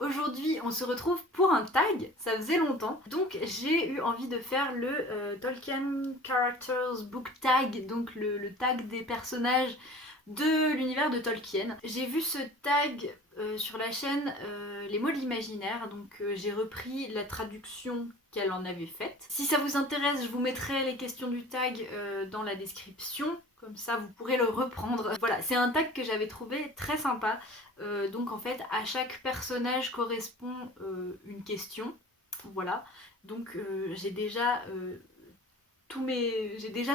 Aujourd'hui, on se retrouve pour un tag, ça faisait longtemps. Donc j'ai eu envie de faire le Tolkien Characters Book Tag, donc le tag des personnages de l'univers de Tolkien. J'ai vu ce tag sur la chaîne Les mots de l'imaginaire, donc j'ai repris la traduction qu'elle en avait faite. Si ça vous intéresse, je vous mettrai les questions du tag dans la description, comme ça vous pourrez le reprendre. Voilà, c'est un tag que j'avais trouvé très sympa. Donc en fait, à chaque personnage correspond une question. Voilà, donc j'ai déjà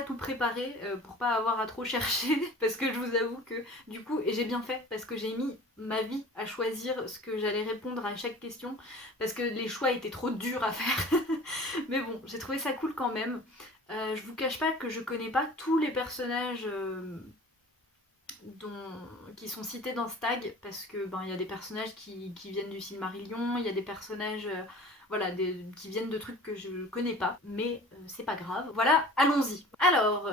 tout préparé pour pas avoir à trop chercher parce que je vous avoue que du coup, et j'ai bien fait parce que j'ai mis ma vie à choisir ce que j'allais répondre à chaque question parce que les choix étaient trop durs à faire. Mais bon, j'ai trouvé ça cool quand même. Je vous cache pas que je connais pas tous les personnages qui sont cités dans ce tag parce que il y a des personnages qui viennent du Silmarillion, il y a des personnages voilà, qui viennent de trucs que je connais pas, mais c'est pas grave. Voilà, allons-y. Alors,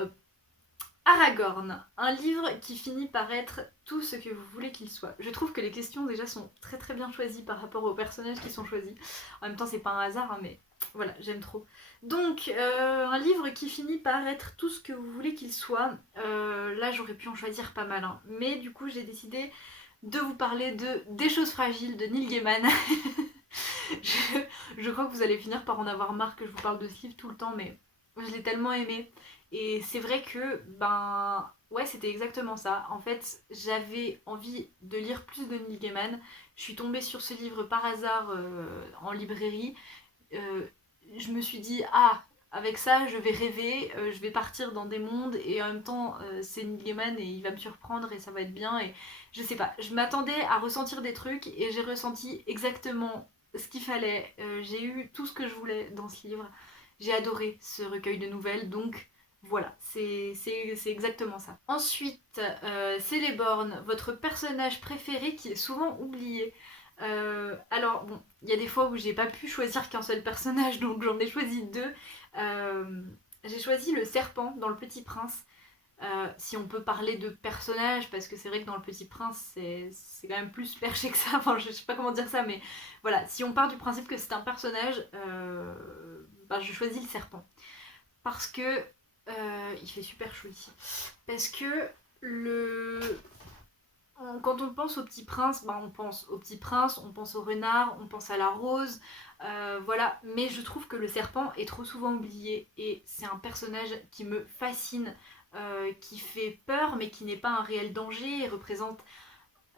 Aragorn, un livre qui finit par être tout ce que vous voulez qu'il soit. Je trouve que les questions déjà sont très très bien choisies par rapport aux personnages qui sont choisis. En même temps, c'est pas un hasard, hein, mais voilà, j'aime trop. Donc, un livre qui finit par être tout ce que vous voulez qu'il soit. Là, j'aurais pu en choisir pas mal, hein. Mais du coup, j'ai décidé de vous parler de Des choses fragiles de Neil Gaiman. je, je crois que vous allez finir par en avoir marre que je vous parle de ce livre tout le temps, mais je l'ai tellement aimé. Et c'est vrai que, ouais, c'était exactement ça. En fait, j'avais envie de lire plus de Neil Gaiman. Je suis tombée sur ce livre par hasard en librairie. Euh, je me suis dit, ah, avec ça, je vais rêver, je vais partir dans des mondes et en même temps, c'est Neil Gaiman et il va me surprendre et ça va être bien. Et je sais pas, je m'attendais à ressentir des trucs et j'ai ressenti exactement ce qu'il fallait. J'ai eu tout ce que je voulais dans ce livre. J'ai adoré ce recueil de nouvelles, donc voilà, c'est exactement ça. Ensuite, Celeborn, votre personnage préféré qui est souvent oublié. Alors, bon, il y a des fois où j'ai pas pu choisir qu'un seul personnage, donc j'en ai choisi deux. J'ai choisi le serpent dans Le Petit Prince. Si on peut parler de personnage, parce que c'est vrai que dans Le Petit Prince, c'est quand même plus perché que ça. Enfin, je sais pas comment dire ça, mais voilà, si on part du principe que c'est un personnage, je choisis le serpent. Parce que il fait super chaud ici. Parce que le quand on pense au Petit Prince, on pense au Petit Prince, on pense au renard, on pense à la rose, voilà. Mais je trouve que le serpent est trop souvent oublié et c'est un personnage qui me fascine, qui fait peur mais qui n'est pas un réel danger. Il représente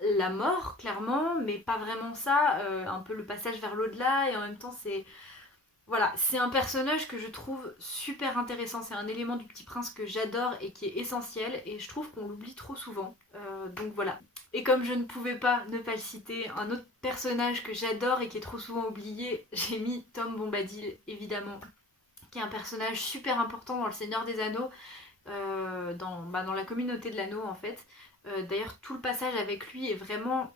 la mort clairement, mais pas vraiment ça. Un peu le passage vers l'au-delà et en même temps c'est voilà, c'est un personnage que je trouve super intéressant. C'est un élément du Petit Prince que j'adore et qui est essentiel. Et je trouve qu'on l'oublie trop souvent. Donc voilà. Et comme je ne pouvais pas ne pas le citer, un autre personnage que j'adore et qui est trop souvent oublié, j'ai mis Tom Bombadil, évidemment. Qui est un personnage super important dans Le Seigneur des Anneaux, dans la communauté de l'anneau en fait. D'ailleurs, tout le passage avec lui est vraiment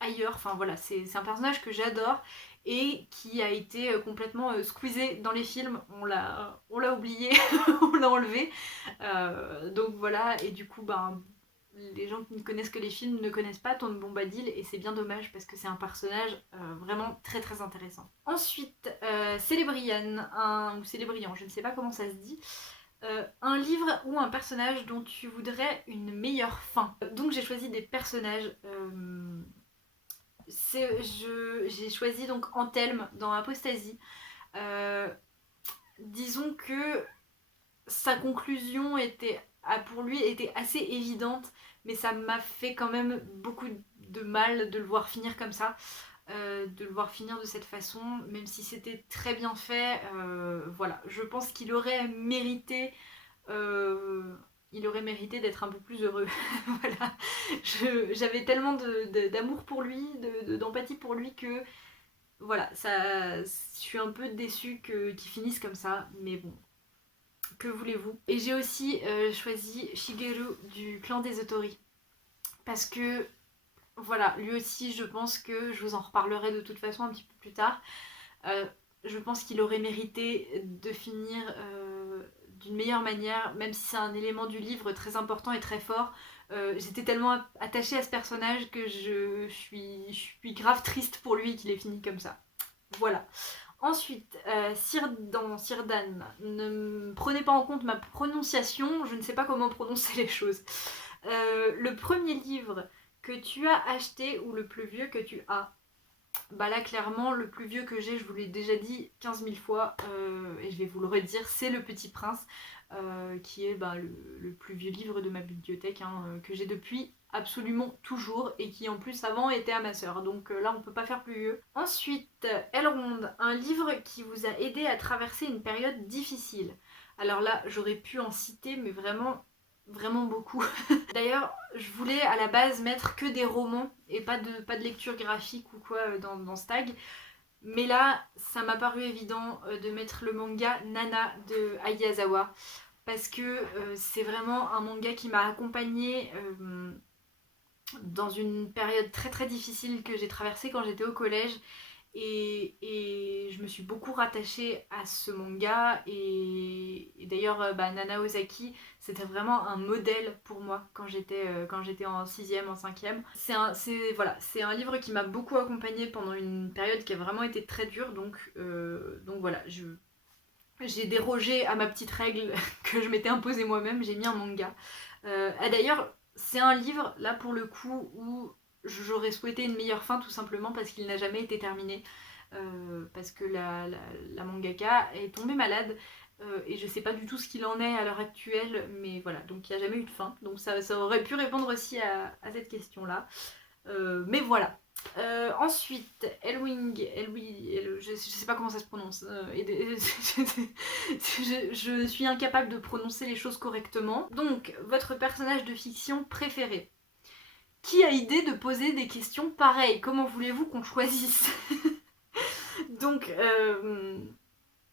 ailleurs. Enfin voilà, c'est un personnage que j'adore et qui a été complètement squeezé dans les films. On l'a oublié, on l'a enlevé. Donc voilà, et du coup, les gens qui ne connaissent que les films ne connaissent pas Tom Bombadil et c'est bien dommage parce que c'est un personnage vraiment très très intéressant. Ensuite, Célébrian, ou Célébrian, je ne sais pas comment ça se dit. Un livre ou un personnage dont tu voudrais une meilleure fin. Donc j'ai choisi des personnages j'ai choisi donc Anthelme dans Apostasie. Euh, Disons que sa conclusion pour lui était assez évidente, mais ça m'a fait quand même beaucoup de mal de le voir finir comme ça, de le voir finir de cette façon, même si c'était très bien fait. Voilà, je pense qu'il aurait mérité d'être un peu plus heureux. Voilà. J'avais tellement d'amour pour lui, d'empathie pour lui que voilà, ça, je suis un peu déçue qu'il finisse comme ça, mais bon, que voulez-vous. Et j'ai aussi choisi Shigeru du clan des Otori, parce que voilà, lui aussi je pense que je vous en reparlerai de toute façon un petit peu plus tard. Euh, je pense qu'il aurait mérité de finir d'une meilleure manière, même si c'est un élément du livre très important et très fort. J'étais tellement attachée à ce personnage que je suis grave triste pour lui qu'il ait fini comme ça. Voilà. Ensuite, dans Círdan, ne prenez pas en compte ma prononciation, je ne sais pas comment prononcer les choses. Le premier livre que tu as acheté ou le plus vieux que tu as? Bah là clairement le plus vieux que j'ai, je vous l'ai déjà dit 15 000 fois et je vais vous le redire, c'est Le Petit Prince qui est le plus vieux livre de ma bibliothèque que j'ai depuis absolument toujours et qui en plus avant était à ma sœur, donc là on peut pas faire plus vieux. Ensuite, Elrond, un livre qui vous a aidé à traverser une période difficile. Alors là j'aurais pu en citer mais vraiment beaucoup. D'ailleurs, je voulais à la base mettre que des romans et pas de lecture graphique ou quoi dans Stag. Mais là, ça m'a paru évident de mettre le manga Nana de Ai Azawa. Parce que c'est vraiment un manga qui m'a accompagnée dans une période très très difficile que j'ai traversée quand j'étais au collège. Et je me suis beaucoup rattachée à ce manga et d'ailleurs Nana Ozaki c'était vraiment un modèle pour moi quand j'étais en 6ème, en 5ème. C'est un livre qui m'a beaucoup accompagnée pendant une période qui a vraiment été très dure donc voilà, j'ai dérogé à ma petite règle que je m'étais imposée moi-même, j'ai mis un manga. D'ailleurs c'est un livre là pour le coup où j'aurais souhaité une meilleure fin tout simplement parce qu'il n'a jamais été terminé. Parce que la mangaka est tombée malade et je sais pas du tout ce qu'il en est à l'heure actuelle, mais voilà, donc il n'y a jamais eu de fin. Donc ça aurait pu répondre aussi à cette question-là. Mais voilà. Ensuite, je sais pas comment ça se prononce. Je suis incapable de prononcer les choses correctement. Donc, votre personnage de fiction préféré. Qui a idée de poser des questions pareilles? Comment voulez-vous qu'on choisisse? Donc,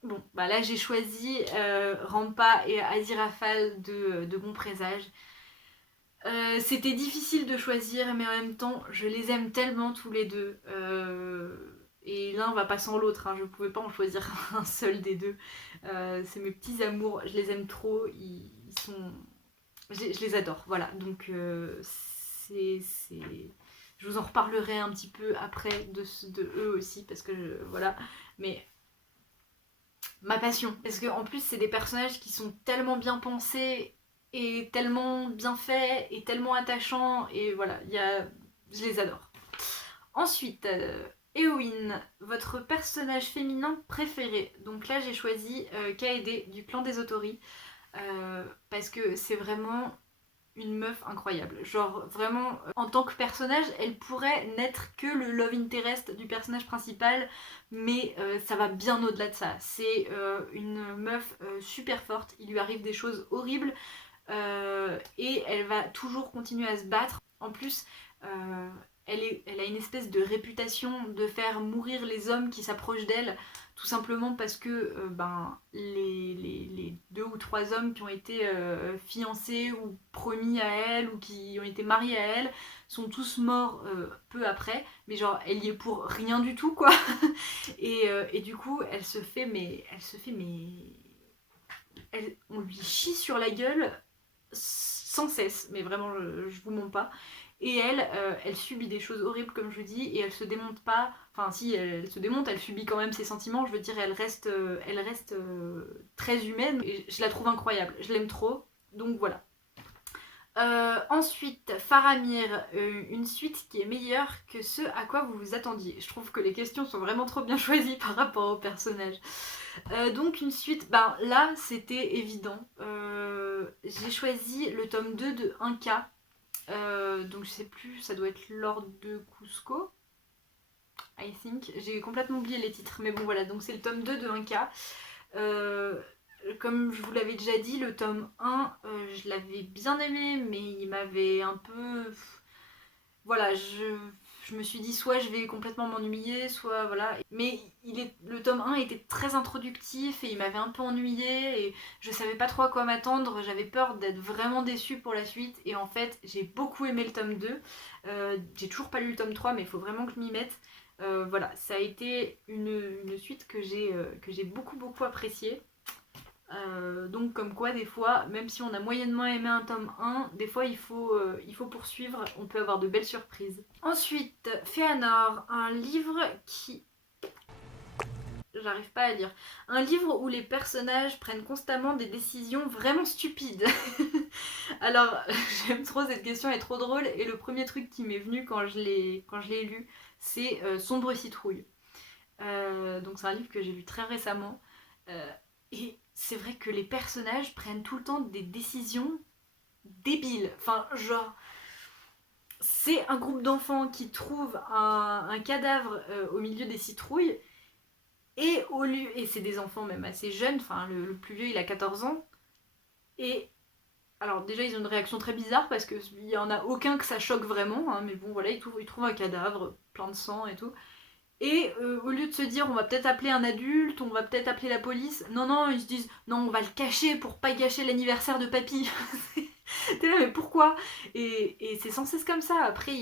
bon, bah là j'ai choisi Rampa et Aziraphale de Bon Présage. C'était difficile de choisir, mais en même temps, je les aime tellement tous les deux. Et l'un va pas sans l'autre, je pouvais pas en choisir un seul des deux. C'est mes petits amours, je les aime trop, ils sont... Je les adore, voilà. Donc, je vous en reparlerai un petit peu après de eux aussi, parce que voilà. Mais ma passion, parce qu'en plus, c'est des personnages qui sont tellement bien pensés et tellement bien faits et tellement attachants, et voilà, je les adore. Ensuite, Éowyn, votre personnage féminin préféré. Donc là, j'ai choisi Kaede du clan des Otori, parce que c'est vraiment une meuf incroyable. Genre vraiment, en tant que personnage, elle pourrait n'être que le love interest du personnage principal, mais ça va bien au-delà de ça. C'est une meuf super forte, il lui arrive des choses horribles et elle va toujours continuer à se battre. En plus, elle a une espèce de réputation de faire mourir les hommes qui s'approchent d'elle, tout simplement parce que les 2 ou 3 hommes qui ont été fiancés ou promis à elle ou qui ont été mariés à elle sont tous morts peu après, mais genre elle y est pour rien du tout quoi. Et du coup on lui chie sur la gueule sans cesse, mais vraiment je vous mens pas. Et elle subit des choses horribles comme je vous dis, et elle se démonte pas, enfin si elle se démonte, elle subit quand même ses sentiments, je veux dire elle reste très humaine, et je la trouve incroyable, je l'aime trop, donc voilà. Ensuite, Faramir, une suite qui est meilleure que ce à quoi vous vous attendiez. Je trouve que les questions sont vraiment trop bien choisies par rapport au personnage. Donc une suite, là c'était évident. J'ai choisi le tome 2 de 1K. Donc je sais plus, ça doit être Lord de Cusco, I think. J'ai complètement oublié les titres, mais bon voilà, donc c'est le tome 2 de 1K. Comme je vous l'avais déjà dit, le tome 1, je l'avais bien aimé, mais il m'avait un peu... Voilà, je me suis dit soit je vais complètement m'ennuyer, soit voilà. Mais le tome 1 était très introductif et il m'avait un peu ennuyé et je savais pas trop à quoi m'attendre, j'avais peur d'être vraiment déçue pour la suite et en fait j'ai beaucoup aimé le tome 2. J'ai toujours pas lu le tome 3 mais il faut vraiment que je m'y mette. Voilà, ça a été une suite que j'ai beaucoup appréciée. Donc comme quoi des fois, même si on a moyennement aimé un tome 1, des fois il faut poursuivre, on peut avoir de belles surprises. Ensuite, Fëanor, un livre qui... J'arrive pas à lire. Un livre où les personnages prennent constamment des décisions vraiment stupides. Alors, j'aime trop cette question, elle est trop drôle, et le premier truc qui m'est venu quand je l'ai lu, c'est Sombre Citrouille. Donc c'est un livre que j'ai lu très récemment. Et c'est vrai que les personnages prennent tout le temps des décisions débiles. Enfin, genre, c'est un groupe d'enfants qui trouve un cadavre au milieu des citrouilles. Et c'est des enfants même assez jeunes, enfin le plus vieux il a 14 ans. Et alors déjà ils ont une réaction très bizarre parce qu'il n'y en a aucun que ça choque vraiment, hein, mais bon voilà, ils trouvent un cadavre plein de sang et tout. Et au lieu de se dire on va peut-être appeler un adulte, on va peut-être appeler la police, non, ils se disent non, on va le cacher pour pas gâcher l'anniversaire de papy. T'es là, mais pourquoi? Et c'est sans cesse comme ça. Après,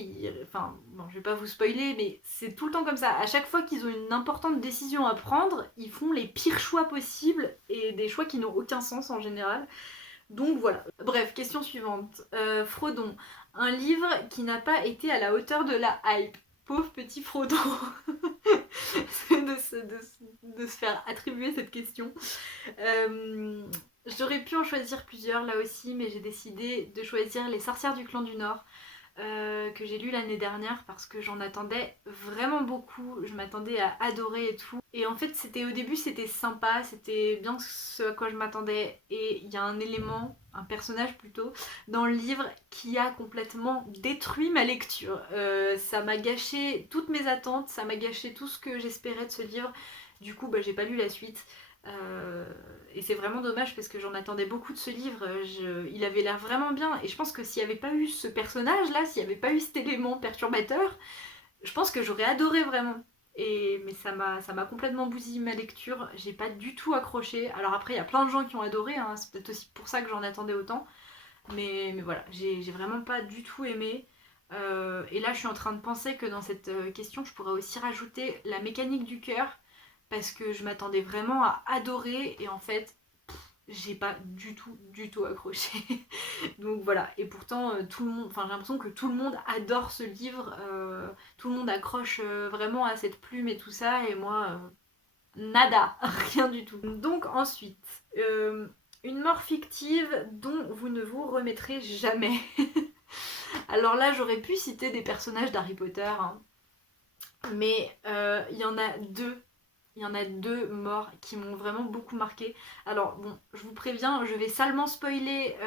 enfin, bon, je vais pas vous spoiler, mais c'est tout le temps comme ça. À chaque fois qu'ils ont une importante décision à prendre, ils font les pires choix possibles et des choix qui n'ont aucun sens en général. Donc voilà. Bref, question suivante. Frodon, un livre qui n'a pas été à la hauteur de la hype. Pauvre petit Frodon. de se faire attribuer cette question. J'aurais pu en choisir plusieurs là aussi, mais j'ai décidé de choisir Les Sorcières du Clan du Nord, que j'ai lu l'année dernière parce que j'en attendais vraiment beaucoup. Je m'attendais à adorer et tout. Et en fait, au début, c'était sympa, c'était bien ce à quoi je m'attendais. Et il y a un élément, un personnage plutôt, dans le livre qui a complètement détruit ma lecture. Ça m'a gâché toutes mes attentes, ça m'a gâché tout ce que j'espérais de ce livre. Du coup, j'ai pas lu la suite. Et c'est vraiment dommage parce que j'en attendais beaucoup de ce livre. Il avait l'air vraiment bien. Et je pense que s'il n'y avait pas eu ce personnage-là, s'il n'y avait pas eu cet élément perturbateur, je pense que j'aurais adoré vraiment. Mais ça m'a complètement bousillé ma lecture. J'ai pas du tout accroché. Alors après, il y a plein de gens qui ont adoré. Hein. C'est peut-être aussi pour ça que j'en attendais autant. Mais voilà, j'ai vraiment pas du tout aimé. Et là, je suis en train de penser que dans cette question, je pourrais aussi rajouter la mécanique du cœur parce que je m'attendais vraiment à adorer et en fait, j'ai pas du tout accroché. Donc voilà, et pourtant, tout le monde, enfin j'ai l'impression que tout le monde adore ce livre, tout le monde accroche vraiment à cette plume et tout ça, et moi, nada, rien du tout. Donc ensuite, une mort fictive dont vous ne vous remettrez jamais. Alors là, j'aurais pu citer des personnages d'Harry Potter, hein, mais il y en a deux. Il y en a deux morts qui m'ont vraiment beaucoup marqué. Alors bon, je vous préviens, je vais salement spoiler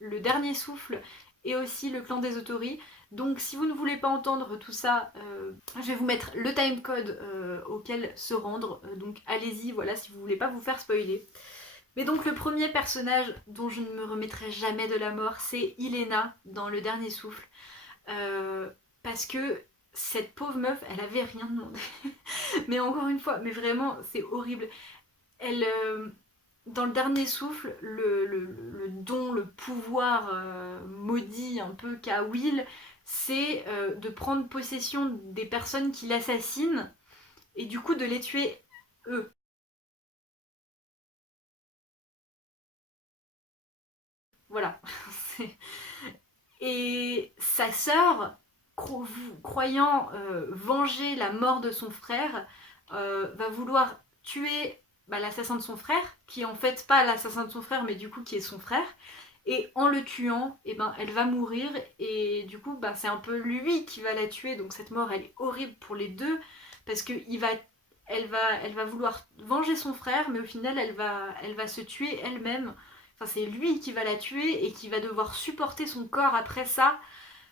le dernier souffle et aussi le clan des Autori. Donc si vous ne voulez pas entendre tout ça, je vais vous mettre le timecode auquel se rendre. Donc allez-y, voilà, si vous voulez pas vous faire spoiler. Mais donc le premier personnage dont je ne me remettrai jamais de la mort, c'est Iléna dans le dernier souffle. Parce que cette pauvre meuf, elle avait rien demandé. Mais encore une fois, mais vraiment, c'est horrible. Elle, dans le dernier souffle, le don, le pouvoir maudit un peu qu'a Will, c'est de prendre possession des personnes qui l'assassinent et du coup de les tuer eux. Voilà. Et sa sœur, croyant venger la mort de son frère, va vouloir tuer l'assassin de son frère, qui est en fait pas l'assassin de son frère, mais du coup qui est son frère. Et en le tuant, elle va mourir. Et du coup, c'est un peu lui qui va la tuer. Donc cette mort, elle est horrible pour les deux. Parce que elle va vouloir venger son frère, mais au final, elle va se tuer elle-même. Enfin, c'est lui qui va la tuer et qui va devoir supporter son corps après ça,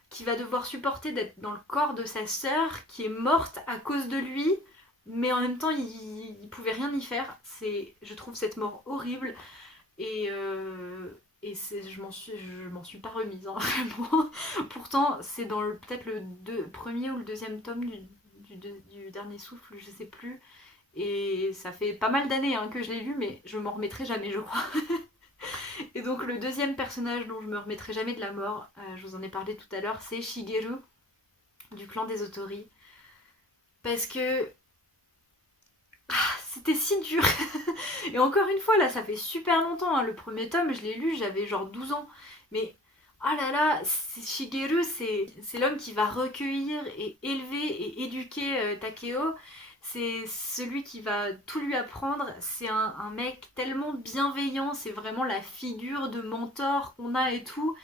qui va devoir supporter d'être dans le corps de sa sœur qui est morte à cause de lui, mais en même temps il pouvait rien y faire. Je trouve cette mort horrible et, je m'en suis pas remise, hein, vraiment. Pourtant c'est dans peut-être le premier ou le deuxième tome du dernier souffle, je sais plus. Et ça fait pas mal d'années que je l'ai lu, mais je m'en remettrai jamais, je crois. Et donc le deuxième personnage dont je me remettrai jamais de la mort, je vous en ai parlé tout à l'heure, c'est Shigeru du clan des Autori. Parce que c'était si dur. Et encore une fois, là, ça fait super longtemps, hein. Le premier tome, je l'ai lu, j'avais genre 12 ans. Mais, ah là là, Shigeru, c'est l'homme qui va recueillir et élever et éduquer Takeo. C'est celui qui va tout lui apprendre. C'est un mec tellement bienveillant, c'est vraiment la figure de mentor qu'on a et tout.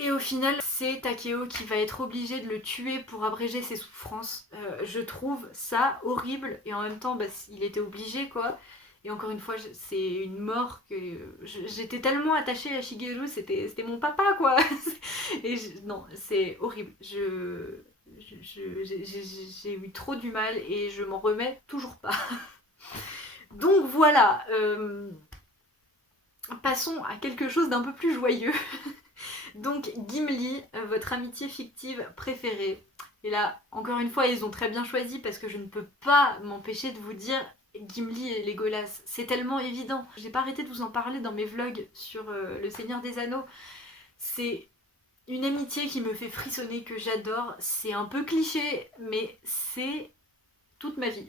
Et au final, c'est Takeo qui va être obligé de le tuer pour abréger ses souffrances. Je trouve ça horrible, et en même temps, bah, il était obligé, quoi. Et encore une fois, c'est une mort que j'étais tellement attachée à Shigeru, c'était mon papa, quoi. Et non, c'est horrible. J'ai eu trop du mal et je m'en remets toujours pas. Donc voilà, passons à quelque chose d'un peu plus joyeux. Donc Gimli, votre amitié fictive préférée. Et là, encore une fois, ils ont très bien choisi parce que je ne peux pas m'empêcher de vous dire Gimli et Legolas. C'est tellement évident. J'ai pas arrêté de vous en parler dans mes vlogs sur Le Seigneur des Anneaux. C'est une amitié qui me fait frissonner, que j'adore. C'est un peu cliché, mais c'est toute ma vie.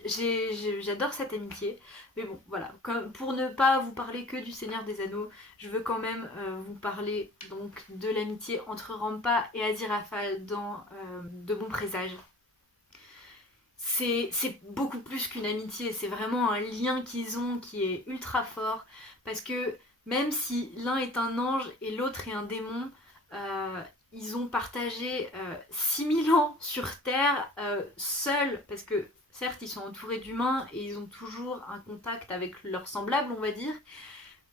J'adore cette amitié. Mais bon, voilà. Pour ne pas vous parler que du Seigneur des Anneaux, je veux quand même vous parler donc de l'amitié entre Rampa et Aziraphale dans De bons présages. C'est beaucoup plus qu'une amitié, c'est vraiment un lien qu'ils ont qui est ultra fort. Parce que même si l'un est un ange et l'autre est un démon, ils ont partagé 6000 ans sur Terre seuls, parce que certes ils sont entourés d'humains et ils ont toujours un contact avec leurs semblables, on va dire,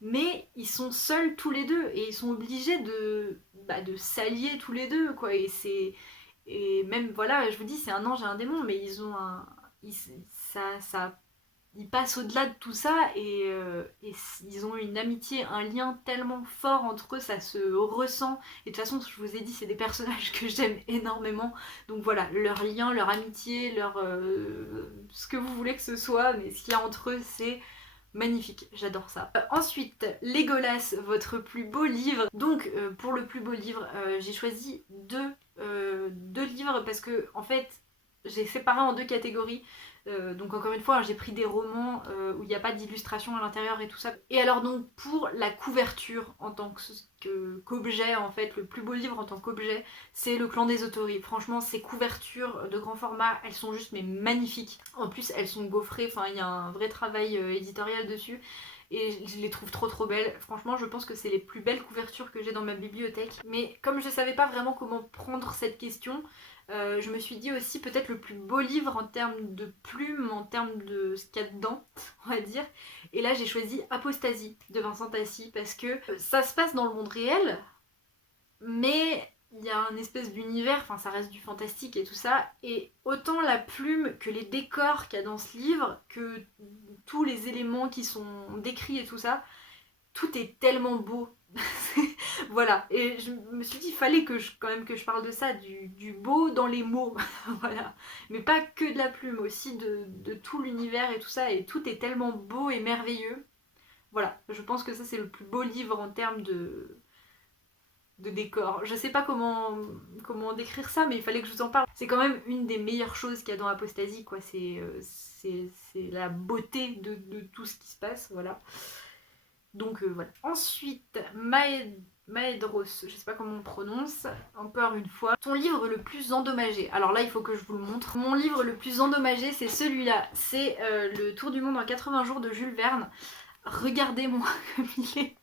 mais ils sont seuls tous les deux et ils sont obligés de s'allier tous les deux, quoi. Et même, voilà, je vous dis, c'est un ange et un démon, mais ils ont un... Ils passent au-delà de tout ça et ils ont une amitié, un lien tellement fort entre eux, ça se ressent. Et de toute façon, je vous ai dit, c'est des personnages que j'aime énormément. Donc voilà, leur lien, leur amitié, ce que vous voulez que ce soit, mais ce qu'il y a entre eux, c'est magnifique, j'adore ça. Ensuite, Legolas, votre plus beau livre. Donc, pour le plus beau livre, j'ai choisi deux livres parce que, en fait, j'ai séparé en deux catégories. Donc encore une fois, j'ai pris des romans où il n'y a pas d'illustration à l'intérieur et tout ça. Et alors donc pour la couverture en tant qu'objet, en fait, le plus beau livre en tant qu'objet, c'est Le Clan des Autori. Franchement, ces couvertures de grand format, elles sont juste mais magnifiques. En plus, elles sont gaufrées, enfin il y a un vrai travail éditorial dessus. Et je les trouve trop belles. Franchement, je pense que c'est les plus belles couvertures que j'ai dans ma bibliothèque. Mais comme je savais pas vraiment comment prendre cette question, je me suis dit aussi peut-être le plus beau livre en termes de plumes, en termes de ce qu'il y a dedans, on va dire. Et là j'ai choisi Apostasie de Vincent Tassi parce que ça se passe dans le monde réel, mais il y a un espèce d'univers, enfin ça reste du fantastique et tout ça, et autant la plume que les décors qu'il y a dans ce livre, que tous les éléments qui sont décrits et tout ça, tout est tellement beau. Voilà, et je me suis dit, il fallait quand même que je parle de ça, du beau dans les mots, voilà. Mais pas que de la plume, aussi de tout l'univers et tout ça, et tout est tellement beau et merveilleux. Voilà, je pense que ça c'est le plus beau livre en termes de décor. Je sais pas comment décrire ça, mais il fallait que je vous en parle. C'est quand même une des meilleures choses qu'il y a dans Apostasie, quoi. C'est la beauté de tout ce qui se passe, voilà. Donc voilà. Ensuite, Maedros, je sais pas comment on prononce, encore une fois. Ton livre le plus endommagé. Alors là, il faut que je vous le montre. Mon livre le plus endommagé, c'est celui-là. C'est Le Tour du monde en 80 jours de Jules Verne. Regardez-moi comme il est.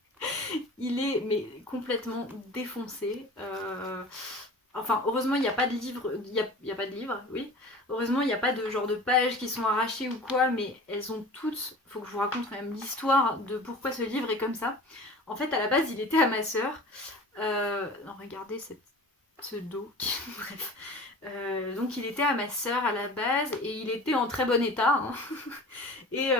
Il est mais complètement défoncé. Enfin, heureusement, il n'y a pas de livre. Il y a pas de livre, oui. Heureusement, il n'y a pas de genre de pages qui sont arrachées ou quoi, mais elles ont toutes. Faut que je vous raconte quand même l'histoire de pourquoi ce livre est comme ça. En fait, à la base, il était à ma sœur. Non, regardez ce dos. Bref. Donc, il était à ma sœur à la base et il était en très bon état, hein. Et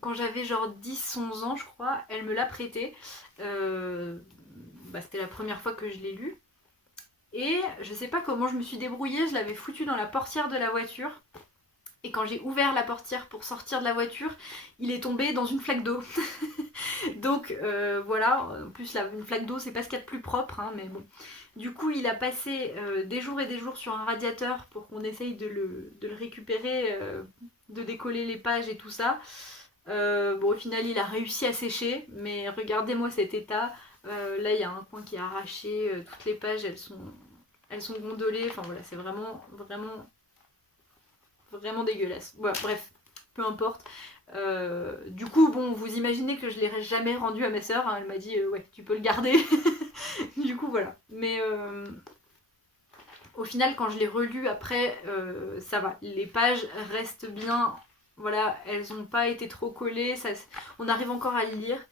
quand j'avais genre 10-11 ans, je crois, elle me l'a prêté. C'était la première fois que je l'ai lu. Et je sais pas comment je me suis débrouillée, je l'avais foutu dans la portière de la voiture. Et quand j'ai ouvert la portière pour sortir de la voiture, il est tombé dans une flaque d'eau. Donc voilà, en plus une flaque d'eau c'est pas ce qu'il y a de plus propre, hein, mais bon. Du coup il a passé des jours et des jours sur un radiateur pour qu'on essaye de le récupérer de décoller les pages et tout ça. Bon, au final, il a réussi à sécher, mais regardez-moi cet état. Là, il y a un coin qui est arraché, toutes les pages, elles sont gondolées. Enfin voilà, c'est vraiment, vraiment, vraiment dégueulasse. Voilà, bref, peu importe. Du coup, bon, vous imaginez que je l'ai jamais rendu à ma soeur. Hein, elle m'a dit, ouais, tu peux le garder. Du coup, voilà. Mais au final, quand je l'ai relu après, ça va. Les pages restent bien. Voilà, elles n'ont pas été trop collées. On arrive encore à le lire.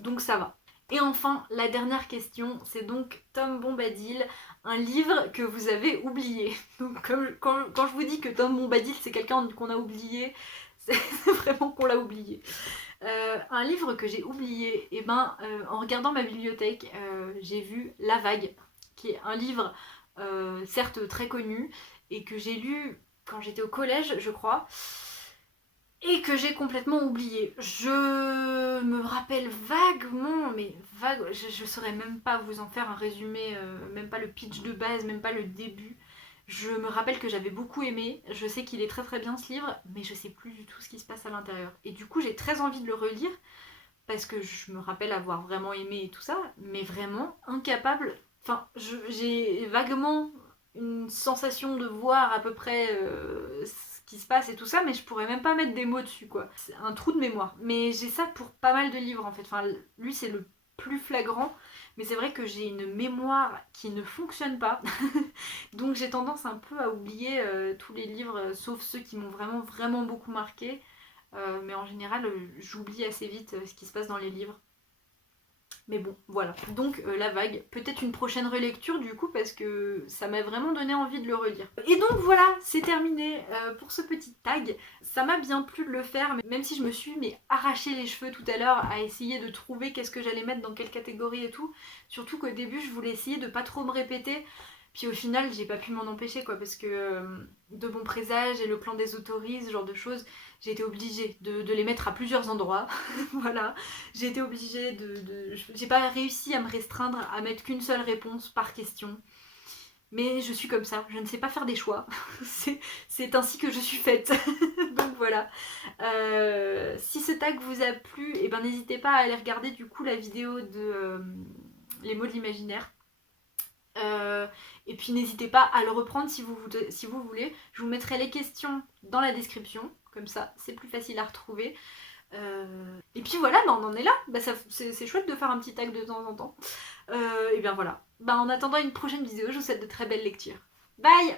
Donc ça va. Et enfin, la dernière question, c'est donc Tom Bombadil, un livre que vous avez oublié. Donc quand je vous dis que Tom Bombadil, c'est quelqu'un qu'on a oublié, c'est vraiment qu'on l'a oublié. Un livre que j'ai oublié, et en regardant ma bibliothèque, j'ai vu La Vague, qui est un livre certes très connu, et que j'ai lu quand j'étais au collège, je crois, et que j'ai complètement oublié. Je me rappelle vaguement, mais vague, je saurais même pas vous en faire un résumé, même pas le pitch de base, même pas le début. Je me rappelle que j'avais beaucoup aimé, je sais qu'il est très très bien ce livre, mais je sais plus du tout ce qui se passe à l'intérieur. Et du coup j'ai très envie de le relire, parce que je me rappelle avoir vraiment aimé et tout ça, mais vraiment incapable. Enfin, j'ai vaguement une sensation de voir à peu près ce qui se passe et tout ça, mais je pourrais même pas mettre des mots dessus, quoi. C'est un trou de mémoire. Mais j'ai ça pour pas mal de livres, en fait. Enfin, lui, c'est le plus flagrant, mais c'est vrai que j'ai une mémoire qui ne fonctionne pas. Donc j'ai tendance un peu à oublier tous les livres, sauf ceux qui m'ont vraiment, vraiment beaucoup marqué. Mais en général, j'oublie assez vite ce qui se passe dans les livres. Mais bon, voilà. Donc La Vague, peut-être une prochaine relecture du coup, parce que ça m'a vraiment donné envie de le relire. Et donc voilà, c'est terminé pour ce petit tag. Ça m'a bien plu de le faire, même si je me suis arraché les cheveux tout à l'heure à essayer de trouver qu'est-ce que j'allais mettre dans quelle catégorie et tout. Surtout qu'au début, je voulais essayer de pas trop me répéter. Puis au final, j'ai pas pu m'en empêcher, quoi, parce que De Bons Présages et Le Clan des Autoris, ce genre de choses, j'ai été obligée de les mettre à plusieurs endroits. Voilà, j'ai été obligée j'ai pas réussi à me restreindre à mettre qu'une seule réponse par question. Mais je suis comme ça, je ne sais pas faire des choix. C'est ainsi que je suis faite. Donc voilà. Si ce tag vous a plu, et n'hésitez pas à aller regarder du coup la vidéo de Les mots de l'imaginaire. Et puis n'hésitez pas à le reprendre si vous voulez. Je vous mettrai les questions dans la description, comme ça c'est plus facile à retrouver. Et puis voilà, on en est là. C'est chouette de faire un petit tag de temps en temps. Et bien voilà. En attendant une prochaine vidéo, je vous souhaite de très belles lectures. Bye!